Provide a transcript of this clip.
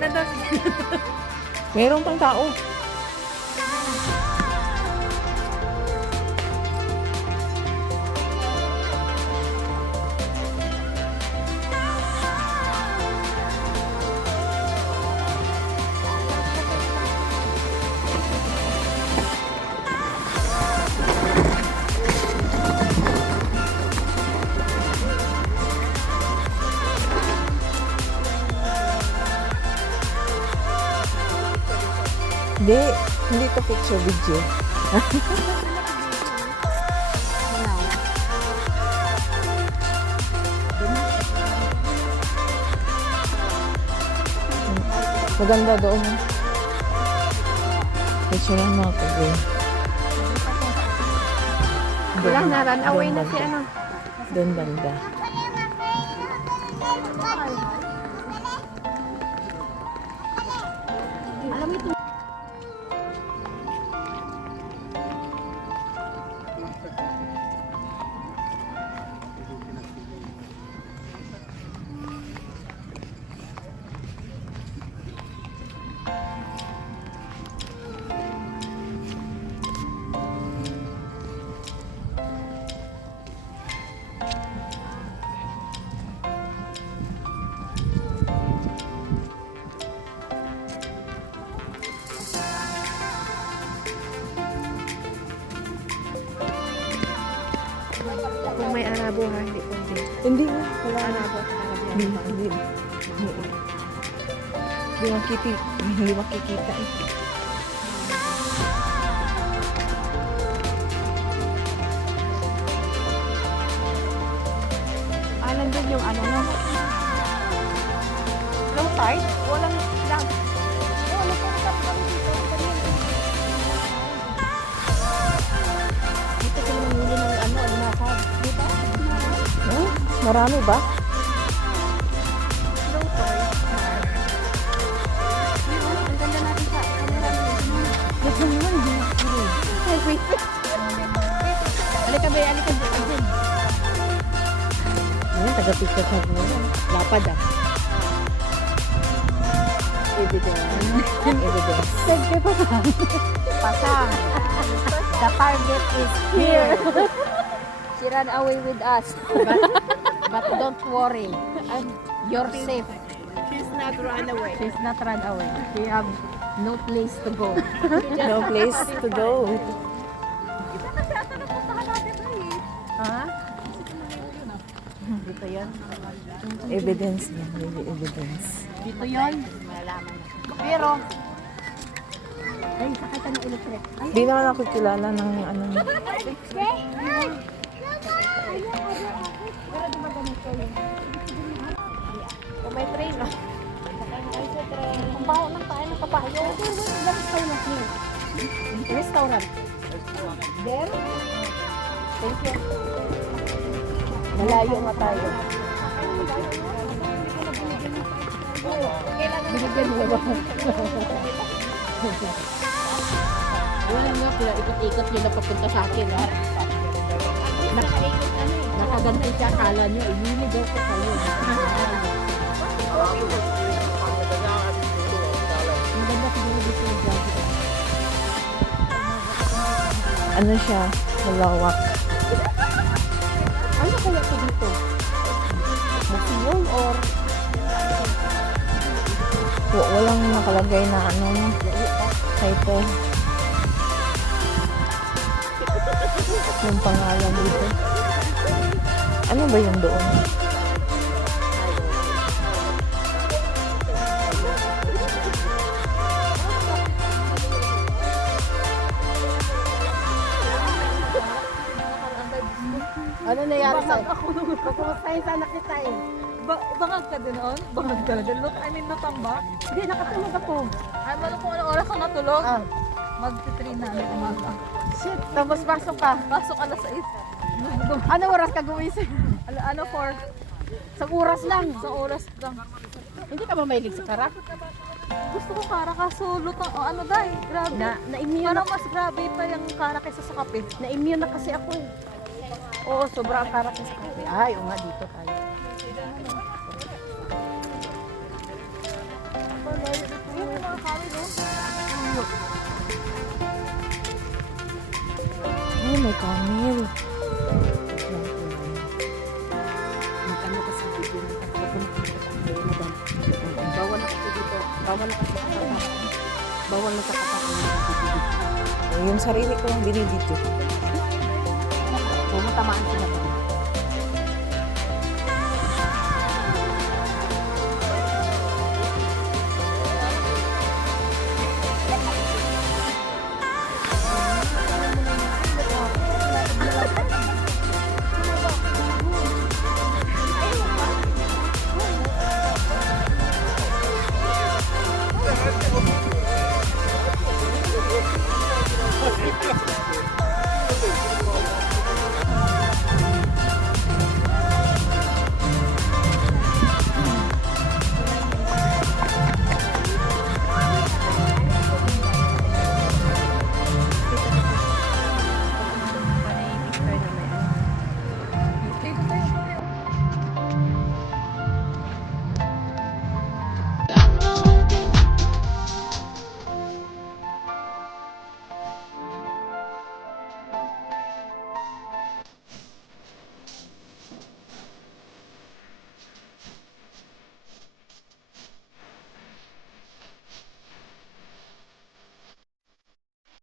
Yan na daw. Meron pang tao. Hindi to picture video. Maganda doon. Picture lang mga kagay. Wala na, run away na si ano. Doon banda. Kung may Arabo ha, hindi po hindi. Hindi nga. Wala na. Arabo talaga. Hindi makikita eh. Nandun yung ano na. Low tide? Walang lang. Walang kami dito. Dito sila manghuli ng ano, almakad. Dito? Marami ba? Low tide. Ang ganda natin sa camera. Wait. Alika ba, alika din. Ayan, taga-picture sa mo. Lapad ah. Evidence. Sige pa pasang. The target is here. She ran away with us. But don't worry. You're safe. She's not run away. She's not run away. We have no place to go. No place to go. Ha? Dito yun. Evidence niya. Maybe evidence. Dito yun. Malalaman na. Pero, ay, sakita ng electric. Ay, Di naman ako kilala ng ano. pero di ba ganito yun? Kung may train, no? Ang baho ng tayo ng kapayo. Restaurant niyo. Restaurant. There? Thank you. Malayo nga tayo. Binigyan mo ba? Wala nga, pila ikot-ikot yun na papunta sa akin. Nakaganti siya, akala nyo, iniligaw ko kayo. Ang ganda siguro dito yung jacket. Ano siya? Malawak. Ano kaya ito dito? Museum or Walang nakalagay na ano. Title. Yung pangalan dito. Ano ba yung doon? ano nangyari sa'yo? Pagkumustahin sana kita eh. Bangag ka din on? Bangag talaga. Lutang ba? Hindi, nakatulog ako. Ay, ano kung anong oras ka natulog? Ah, Mag-3 na ng umaga. shit. Tapos pasok ka. Pasok alas 6. Ano oras ka gumising? Ano for? Sa oras lang. Sa oras lang. Hindi ka ba mahilig sa karak? Gusto ko kara kaso lutang. O ano dahil? Grabe. Na-immune Parang na, mas grabe pa yung kara kaysa sa kape. na-immune na kasi ako eh. Oo, sobrang karak sa kape. Ay, o nga, dito tayo. may camel. Magkano kasi video ng madam. Bawal na kasi dito. Bawal na kasi sa bawal na sa Yung sarili ko lang binibidyo. Matamaan sila ba?